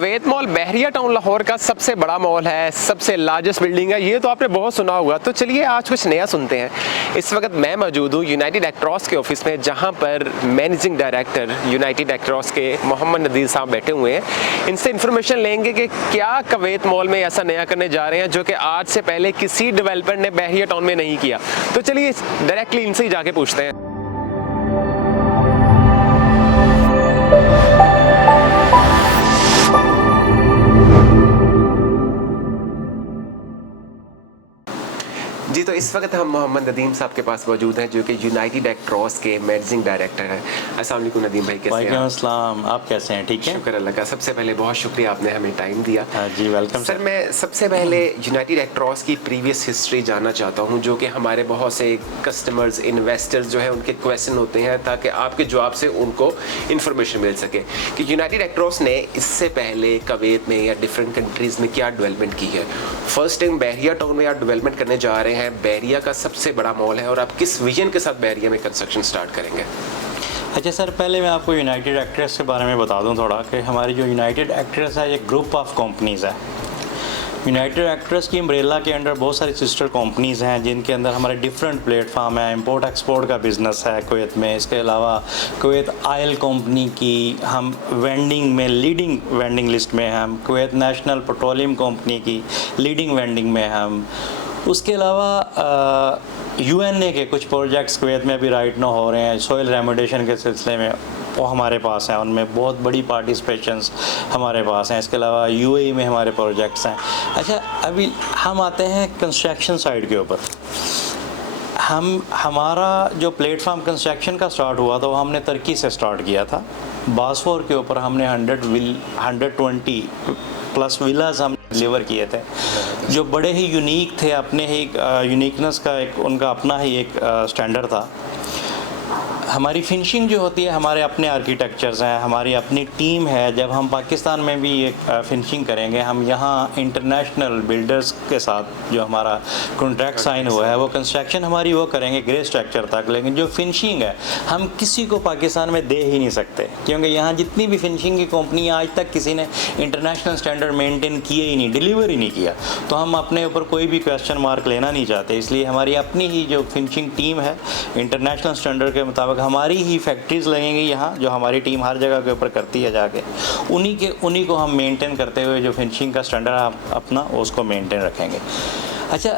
Kuwait mall बहरिया town Lahore का सबसे बड़ा मॉल है, सबसे लार्जेस्ट बिल्डिंग है। ये तो आपने बहुत सुना होगा। तो चलिए आज कुछ नया सुनते हैं। इस वक्त मैं मौजूद हूँ यूनाइटेड एक्रॉस के ऑफिस में, जहाँ पर मैनेजिंग डायरेक्टर यूनाइटेड एक्रॉस के मोहम्मद नदीर साहब बैठे हुए हैं। इनसे इन्फॉर्मेशन लेंगे कि क्या कवैत मॉल में ऐसा नया करने जा रहे हैं जो कि आज से पहले किसी डेवलपर ने बहरिया टाउन में नहीं किया। तो चलिए डायरेक्टली इनसे ही जाके पूछते हैं। जी, तो इस वक्त हम मोहम्मद नदीम साहब के पास मौजूद हैं जो कि यूनाइटेड एक्रॉस के मैनेजिंग डायरेक्टर हैं। अस्सलाम वालेकुम नदीम भाई, कैसे हैं? अस्सलाम, आप कैसे हैं? ठीक है, शुक्र अल्लाह का। सबसे पहले बहुत शुक्रिया, आपने हमें टाइम दिया। जी वेलकम सर। मैं सबसे पहले यूनाइटेड एक्रॉस की प्रीवियस हिस्ट्री जानना चाहता हूं, जो कि हमारे बहुत से कस्टमर्स, इन्वेस्टर्स जो है उनके क्वेश्चन होते हैं, ताकि आपके जवाब से उनको इन्फॉर्मेशन मिल सके कि यूनाइटेड एक्रॉस ने इससे पहले कवैत में या डिफरेंट कंट्रीज़ में क्या डेवलपमेंट की है। फर्स्ट टाइम बहरिया टाउन में आप डेवलपमेंट करने जा रहे हैं। बहरिया का सबसे बड़ा मॉल है, और आप किस विजन के साथ बहरिया में कंस्ट्रक्शन स्टार्ट करेंगे? अच्छा सर, पहले मैं आपको यूनाइटेड एक्ट्रेस के बारे में बता दूं थोड़ा कि हमारी जो यूनाइटेड एक्ट्रेस है एक ग्रुप ऑफ कंपनीज़ है। यूनाइटेड एक्ट्रेस की अम्ब्रेला के अंडर बहुत सारी सिस्टर कंपनीज़ हैं, जिनके अंदर हमारे डिफरेंट प्लेटफार्म है। इंपोर्ट एक्सपोर्ट का बिज़नेस है कुवैत में। इसके अलावा कुवैत ऑयल कंपनी की हम वेंडिंग में लीडिंग वेंडिंग लिस्ट में हैं। हम कुवैत नेशनल पेट्रोलियम कंपनी की लीडिंग वेंडिंग में हम। उसके अलावा यूएनए के कुछ प्रोजेक्ट्स कुवैत में अभी राइट नाउ हो रहे हैं सॉइल रेमेडिएशन के सिलसिले में, वो हमारे पास हैं। उनमें बहुत बड़ी पार्टिसिपेशंस हमारे पास हैं। इसके अलावा यूएई में हमारे प्रोजेक्ट्स हैं। अच्छा, अभी हम आते हैं कंस्ट्रक्शन साइड के ऊपर। हमारा जो प्लेटफॉर्म कंस्ट्रक्शन का स्टार्ट हुआ था वो हमने तुर्की से स्टार्ट किया था। बासफोर के ऊपर हमने 120 प्लस विलास हम डिलीवर किए थे, जो बड़े ही यूनिक थे। अपने ही यूनिकनेस का एक उनका अपना ही एक स्टैंडर्ड था। हमारी फिनिशिंग जो होती है, हमारे अपने आर्किटेक्चर्स हैं, हमारी अपनी टीम है। जब हम पाकिस्तान में भी एक फिनिशिंग करेंगे, हम यहाँ इंटरनेशनल बिल्डर्स के साथ जो हमारा कॉन्ट्रैक्ट साइन हुआ है, वो कंस्ट्रक्शन हमारी वो करेंगे ग्रे स्ट्रक्चर तक। लेकिन जो फिनिशिंग है हम किसी को पाकिस्तान में दे ही नहीं सकते, क्योंकि यहाँ जितनी भी फिनिशिंग की कंपनी आज तक किसी ने इंटरनेशनल स्टैंडर्ड मेनटेन किए ही नहीं, डिलीवर ही नहीं किया। तो हम अपने ऊपर कोई भी क्वेश्चन मार्क लेना नहीं चाहते। इसलिए हमारी अपनी ही जो फिनिशिंग टीम है, इंटरनेशनल स्टैंडर्ड के मुताबिक हमारी ही फैक्ट्रीज लगेंगी यहाँ, जो हमारी टीम हर जगह के ऊपर करती है जाके। उन्हीं को हम मेंटेन करते हुए जो फिनिशिंग का स्टैंडर्ड अपना उसको मेंटेन रखेंगे। अच्छा,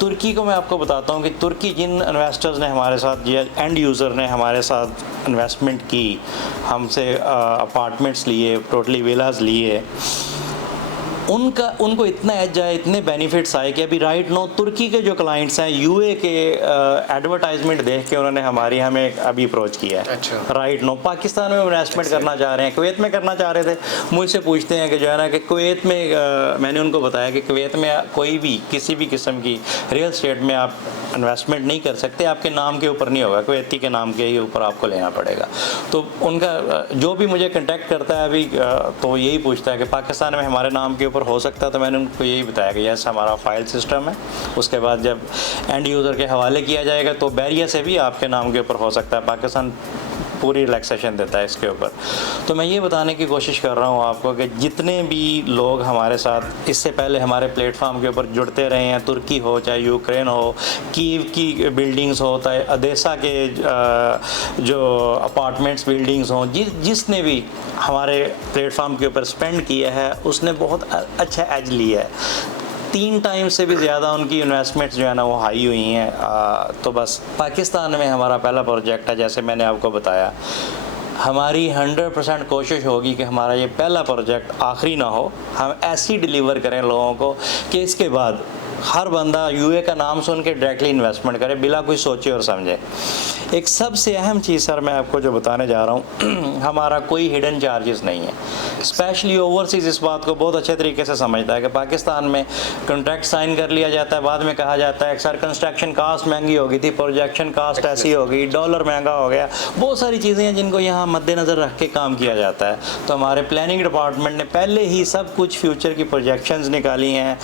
तुर्की को मैं आपको बताता हूँ कि तुर्की जिन इन्वेस्टर्स ने हमारे साथ या एंड यूज़र ने हमारे साथ इन्वेस्टमेंट की, हमसे अपार्टमेंट्स लिए, टोटली विलास लिए, उनको इतना एज आए, इतने बेनिफिट्स आए कि अभी राइट नो तुर्की के जो क्लाइंट्स हैं यूए के एडवर्टाइजमेंट देख के उन्होंने हमें अभी अप्रोच किया है। अच्छा। राइट नो पाकिस्तान में इन्वेस्टमेंट करना चाह रहे हैं, कुवैत में करना चाह रहे थे। मुझसे पूछते हैं कि जो है ना कि कुवैत में मैंने उनको बताया कि कुवैत में कोई भी किसी भी किस्म की रियल एस्टेट में आप इन्वेस्टमेंट नहीं कर सकते, आपके नाम के ऊपर नहीं होगा, कुवैती के नाम के ही ऊपर आपको लेना पड़ेगा। तो उनका जो भी मुझे कॉन्टैक्ट करता है अभी, तो यही पूछता है कि पाकिस्तान में हमारे नाम के ऊपर हो सकता है। तो मैंने उनको यही बताया कि यस, हमारा फाइल सिस्टम है। उसके बाद जब एंड यूज़र के हवाले किया जाएगा तो बहरिया से भी आपके नाम के ऊपर हो सकता है। पाकिस्तान पूरी रिलैक्सेशन देता है इसके ऊपर। तो मैं ये बताने की कोशिश कर रहा हूँ आपको कि जितने भी लोग हमारे साथ इससे पहले हमारे प्लेटफॉर्म के ऊपर जुड़ते रहे हैं, तुर्की हो, चाहे यूक्रेन हो, कीव की बिल्डिंग्स हो, चाहे अदेसा के जो अपार्टमेंट्स बिल्डिंग्स हों, जिसने भी हमारे प्लेटफॉर्म के ऊपर स्पेंड किया है उसने बहुत अच्छा एज लिया है। 3 टाइम से भी ज़्यादा उनकी इन्वेस्टमेंट्स जो है ना वो हाई हुई हैं। तो बस पाकिस्तान में हमारा पहला प्रोजेक्ट है, जैसे मैंने आपको बताया। हमारी 100% कोशिश होगी कि हमारा ये पहला प्रोजेक्ट आखिरी ना हो। हम ऐसी डिलीवर करें लोगों को कि इसके बाद हर बंदा यूए का नाम सुन के डायरेक्टली इन्वेस्टमेंट करे बिना कुछ सोचे और समझे। एक सबसे अहम चीज़ सर मैं आपको जो बताने जा रहा हूँ, हमारा कोई हिडन चार्जेस नहीं है। स्पेशली ओवरसीज़ इस बात को बहुत अच्छे तरीके से समझता है कि पाकिस्तान में कॉन्ट्रैक्ट साइन कर लिया जाता है, बाद में कहा जाता है कि सर कंस्ट्रक्शन कास्ट महंगी हो गई थी, प्रोजेक्शन कास्ट ऐसी हो गई, डॉलर महंगा हो गया। बहुत सारी चीज़ें हैं जिनको यहाँ मद्देनज़र रख के काम किया जाता है। तो हमारे प्लानिंग डिपार्टमेंट ने पहले ही सब कुछ फ्यूचर की प्रोजेक्शंस निकाली हैं,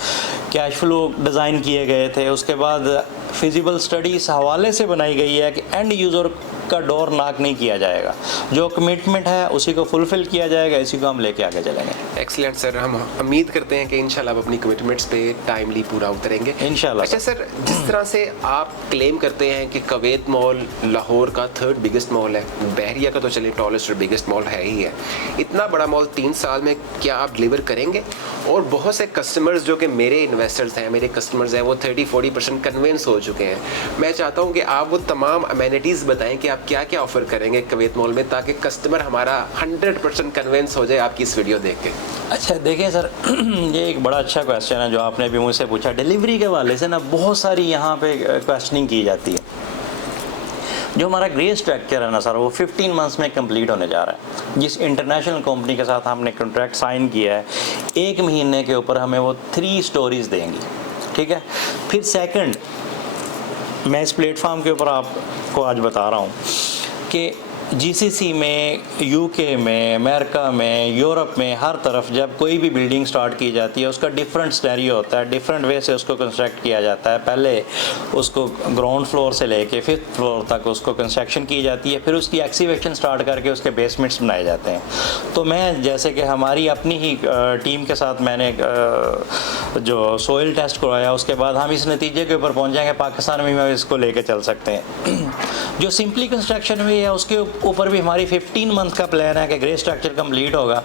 कैश फ्लो डिज़ाइन किए गए थे। उसके बाद फिजिबल स्टडी इस हवाले से बनाई गई है कि एंड यूज़र का डोर नॉक नहीं किया जाएगा। जो कमिटमेंट है उसी को फुलफिल किया जाएगा, इसी को हम लेके आगे चलेंगे। एक्सीलेंट सर, हम उम्मीद करते हैं कि इंशाल्लाह आप अपनी कमिटमेंट्स पे टाइमली पूरा उतरेंगे इंशाल्लाह। अच्छा सर, जिस तरह से आप क्लेम करते हैं कि कुवैत मॉल लाहौर का 3rd बिगेस्ट मॉल है, बहरिया का तो चलिए टॉलेस्ट और बिगेस्ट मॉल है ही है, इतना बड़ा मॉल 3 साल में क्या आप डिलीवर करेंगे? और बहुत से कस्टमर्स जो कि मेरे इन्वेस्टर्स हैं, मेरे कस्टमर्स हैं, वो 30-40% कन्विंस हो चुके हैं। मैं चाहता हूँ कि आप वो तमाम अमेनिटीज़ बताएं कि आप क्या क्या ऑफ़र करेंगे कुवैत मॉल में, ताकि कस्टमर हमारा 100% कन्विंस हो जाए आपकी इस वीडियो देख के। अच्छा देखिए सर, ये एक बड़ा अच्छा क्वेश्चन है जो आपने अभी मुझसे पूछा। डिलीवरी के हवाले से ना बहुत सारी यहाँ पे क्वेश्चनिंग की जाती है। जो हमारा ग्रे स्ट्रक्चर है ना सर, वो 15 मंथ्स में कंप्लीट होने जा रहा है। जिस इंटरनेशनल कंपनी के साथ हमने कॉन्ट्रैक्ट साइन किया है, 1 महीने के ऊपर हमें वो 3 स्टोरीज देंगी, ठीक है। फिर सेकंड, मैं इस प्लेटफॉर्म के ऊपर आपको आज बता रहा हूँ कि जीसीसी में, यूके में, अमेरिका में, यूरोप में, हर तरफ जब कोई भी बिल्डिंग स्टार्ट की जाती है उसका डिफरेंट सिनेरियो होता है, डिफरेंट वे से उसको कंस्ट्रक्ट किया जाता है। पहले उसको ग्राउंड फ्लोर से लेके 5th फ्लोर तक उसको कंस्ट्रक्शन की जाती है, फिर उसकी एक्सीवेशन स्टार्ट करके उसके बेसमेंट्स बनाए जाते हैं। तो मैं जैसे कि हमारी अपनी ही टीम के साथ मैंने जो सोइल टेस्ट करवाया, उसके बाद हम इस नतीजे के ऊपर पहुँच जाएंगे पाकिस्तान में हम इसको लेके चल सकते हैं। जो सिंपली कंस्ट्रक्शन हुई है उसके ऊपर भी हमारी 15 मंथ का प्लान है कि ग्रे स्ट्रक्चर कंप्लीट होगा।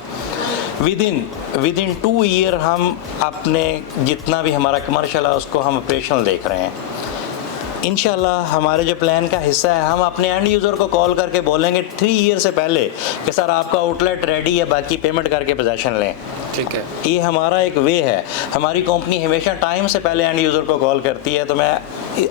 विद इन 2 ईयर हम अपने जितना भी हमारा कमर्शियल है उसको हम ऑपरेशनल देख रहे हैं। इंशाल्लाह हमारे जो प्लान का हिस्सा है, हम अपने एंड यूज़र को कॉल करके बोलेंगे 3 ईयर से पहले कि सर आपका आउटलेट रेडी है, बाकी पेमेंट करके पोजेसन लें। ठीक है, ये हमारा एक वे है। हमारी कंपनी हमेशा टाइम से पहले एंड यूज़र को कॉल करती है। तो मैं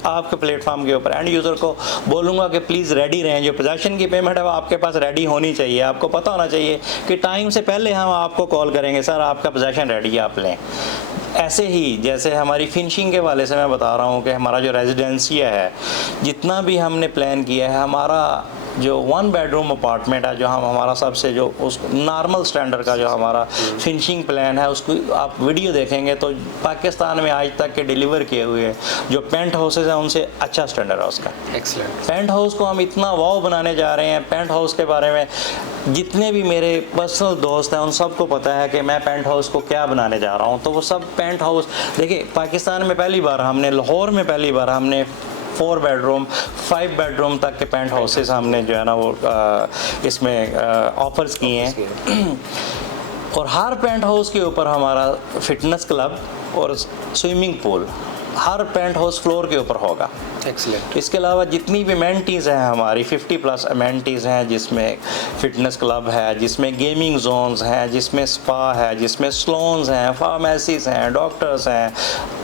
आपके प्लेटफॉर्म के ऊपर एंड यूज़र को बोलूँगा कि प्लीज़ रेडी रहें। जो पोजेसन की पेमेंट है वो आपके पास रेडी होनी चाहिए। आपको पता होना चाहिए कि टाइम से पहले हम आपको कॉल करेंगे, सर आपका पोजेसन रेडी है, आप लें। ऐसे ही जैसे हमारी फिनिशिंग के वाले से मैं बता रहा हूँ कि हमारा जो रेजिडेंसिया है, जितना भी हमने प्लान किया है, हमारा जो 1 बेडरूम अपार्टमेंट है, जो हम हमारा सबसे जो उस नॉर्मल स्टैंडर्ड का जो हमारा फिनिशिंग प्लान है, उसको आप वीडियो देखेंगे तो पाकिस्तान में आज तक के डिलीवर किए हुए जो पेंट हाउसेज हैं उनसे अच्छा स्टैंडर्ड है उसका। एक्सीलेंट। पेंट हाउस को हम इतना वाव बनाने जा रहे हैं। पेंट हाउस के बारे में जितने भी मेरे पर्सनल दोस्त हैं उन सबको पता है कि मैं पेंट हाउस को क्या बनाने जा रहा हूँ। तो वो सब पेंट हाउस देखिए, पाकिस्तान में पहली बार हमने, लाहौर में पहली बार हमने 4 बेडरूम 5 बेडरूम तक के पेंट हाउसेस हमने जो है ना वो इसमें ऑफर्स किए हैं। और हर पेंट हाउस के ऊपर हमारा फिटनेस क्लब और स्विमिंग पूल हर पेंट हाउस फ्लोर के ऊपर होगा। एक्सीलेंट। इसके अलावा जितनी भी अमेनिटीज़ हैं हमारी 50+ अमेनिटीज़ हैं, जिसमें फिटनेस क्लब है, जिसमें गेमिंग जोन्स हैं, जिसमें स्पा है, जिसमें सैलून्स हैं, फार्मेसीज हैं, डॉक्टर्स हैं,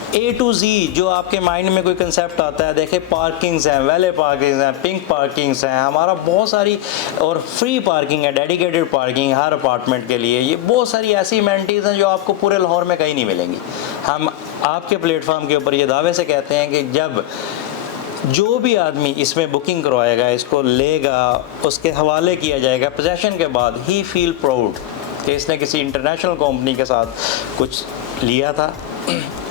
A to Z जो आपके माइंड में कोई कंसेप्ट आता है। देखिए पार्किंग्स हैं, वैले पार्किंग्स हैं, पिंक पार्किंग्स हैं, हमारा बहुत सारी, और फ्री पार्किंग है, डेडिकेटेड पार्किंग हर अपार्टमेंट के लिए। ये बहुत सारी ऐसी अमेनिटीज़ हैं जो आपको पूरे लाहौर में कहीं नहीं मिलेंगी। हम आपके प्लेटफॉर्म के ऊपर ये दावे से कहते हैं कि जब जो भी आदमी इसमें बुकिंग करवाएगा, इसको लेगा, उसके हवाले किया जाएगा, पोजेसन के बाद ही फील प्राउड कि इसने किसी इंटरनेशनल कंपनी के साथ कुछ लिया था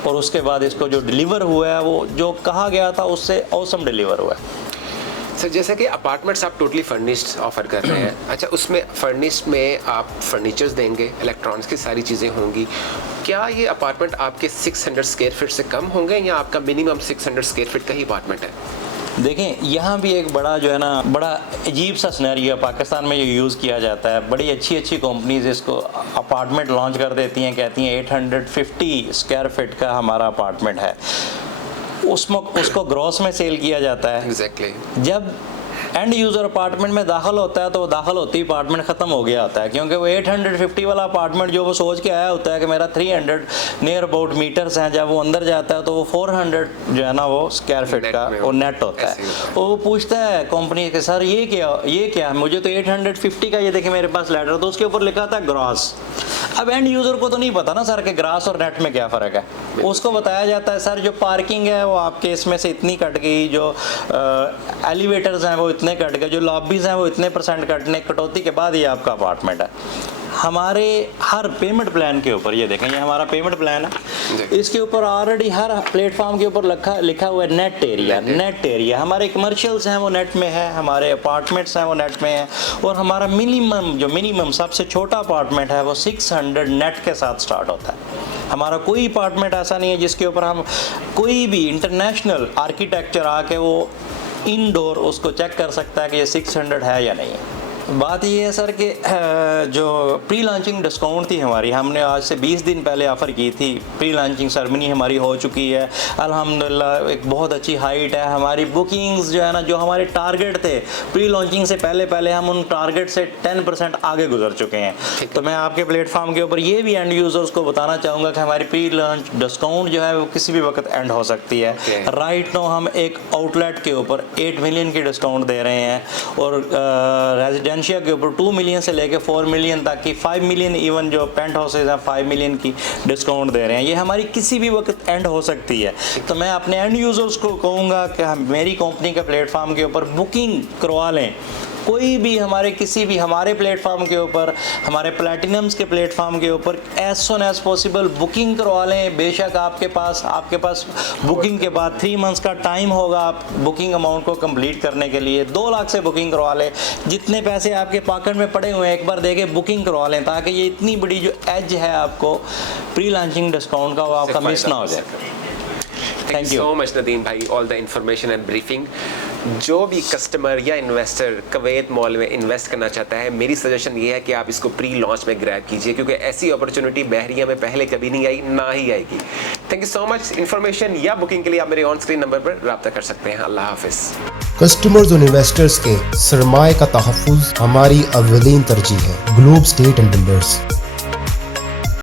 और उसके बाद इसको जो डिलीवर हुआ है वो जो कहा गया था उससे ऑसम डिलीवर हुआ है। सर जैसे कि अपार्टमेंट्स आप टोटली फर्निश्ड ऑफर कर रहे हैं, अच्छा उसमें फर्निश्ड में आप फर्नीचर्स देंगे, इलेक्ट्रॉनिक्स की सारी चीज़ें होंगी। क्या ये अपार्टमेंट आपके 600 स्क्वायर फीट से कम होंगे या आपका मिनिमम 600 स्क्वायर फीट का ही अपार्टमेंट है? देखें यहाँ भी एक बड़ा जो है ना बड़ा अजीब सा सिनेरियो है पाकिस्तान में, ये यूज़ किया जाता है। बड़ी अच्छी अच्छी कंपनीज इसको अपार्टमेंट लॉन्च कर देती हैं, कहती हैं 850 स्क्वायर फीट का हमारा अपार्टमेंट है, उसको ग्रॉस में सेल किया जाता है। एग्जैक्टली। जब एंड यूज़र अपार्टमेंट में दाखिल होता है तो वो दाखिल होती ही अपार्टमेंट ख़त्म हो गया होता है, क्योंकि वो 850 वाला अपार्टमेंट जो वो सोच के आया होता है कि मेरा 300 नियर अबाउट मीटर्स हैं, जब वो अंदर जाता है तो वो 400 जो है ना वो स्क्वायर फीट का वो नेट होता है। वो पूछता है कंपनी के, सर ये क्या है, मुझे तो 850 का ये देखिए मेरे पास लेटर, तो उसके ऊपर लिखा था ग्रॉस। अब एंड यूज़र को तो नहीं पता ना सर कि ग्रास और नेट में क्या फ़र्क है। उसको बताया जाता है सर जो पार्किंग है वो आपके इसमें से इतनी कट गई, जो एलिवेटर्स हैं वो इतने कट गए, जो लॉबीज़ हैं वो इतने % कटने कटौती के बाद ये आपका अपार्टमेंट है। हमारे हर पेमेंट प्लान के ऊपर, ये देखें ये हमारा पेमेंट प्लान है, इसके ऊपर ऑलरेडी हर प्लेटफॉर्म के ऊपर लिखा हुआ है नेट एरिया। हमारे कमर्शियल्स हैं वो नेट में है, हमारे अपार्टमेंट्स हैं वो नेट में है, और हमारा मिनिमम सबसे छोटा अपार्टमेंट है वो 600 नेट के साथ स्टार्ट होता है। हमारा कोई अपार्टमेंट ऐसा नहीं है जिसके ऊपर हम कोई भी इंटरनेशनल आर्किटेक्चर आके वो इनडोर उसको चेक कर सकता है कि ये 600 है या नहीं है। बात ये है सर कि जो प्री लॉन्चिंग डिस्काउंट थी हमारी, हमने आज से 20 दिन पहले ऑफ़र की थी। प्री लॉन्चिंग सेरेमनी हमारी हो चुकी है अल्हम्दुलिल्लाह, एक बहुत अच्छी हाइट है हमारी। बुकिंग्स जो है ना, जो हमारे टारगेट थे प्री लॉन्चिंग से पहले हम उन टारगेट से 10% आगे गुजर चुके हैं। तो मैं आपके प्लेटफॉर्म के ऊपर ये भी एंड यूज़र्स को बताना चाहूँगा कि हमारी प्री लॉन्च डिस्काउंट जो है वो किसी भी वक्त एंड हो सकती है। राइट नो हम एक आउटलेट के ऊपर 8 मिलियन की डिस्काउंट दे रहे हैं, और रेजिडेंशियल के ऊपर 2 मिलियन से लेके 4 मिलियन तक की, 5 मिलियन इवन जो पेंट हाउसेज हैं 5 मिलियन की डिस्काउंट दे रहे हैं। ये हमारी किसी भी वक्त एंड हो सकती है। तो मैं अपने एंड यूज़र्स को कहूँगा कि मेरी कंपनी के प्लेटफॉर्म के ऊपर बुकिंग करवा लें। कोई भी हमारे प्लेटफॉर्म के ऊपर, हमारे प्लैटिनम्स के प्लेटफॉर्म के ऊपर as soon as possible booking करवा लें। बेशक आपके पास बुकिंग के बाद 3 मंथ्स का टाइम होगा आप बुकिंग अमाउंट को कंप्लीट करने के लिए। 2 लाख से बुकिंग करवा लें, जितने पैसे आपके पॉकेट में पड़े हुए हैं एक बार देके बुकिंग करवा लें, ताकि ये इतनी बड़ी जो एज है आपको प्री लॉन्चिंग डिस्काउंट का वो आपका मिस ना हो जाए। Thank you so much Nadeem भाई, all the information and briefing. जो भी कस्टमर या इन्वेस्टर कुवैत मॉल में इन्वेस्ट करना चाहता है, मेरी सजेशन ये है कि आप इसको प्री लॉन्च में ग्रैब कीजिए, क्योंकि ऐसी अपॉर्चुनिटी बहरिया में पहले कभी नहीं आई, ना ही आएगी। Thank you so much. Information या बुकिंग के लिए आप मेरे ऑन स्क्रीन नंबर पर रब्ता कर सकते हैं। अल्लाह हाफिज़। कस्टमर्स और इन्वेस्टर्स के सरमाए का तहफ़्फ़ुज़ हमारी अव्वलीन तरजीह है। Globe state and builders.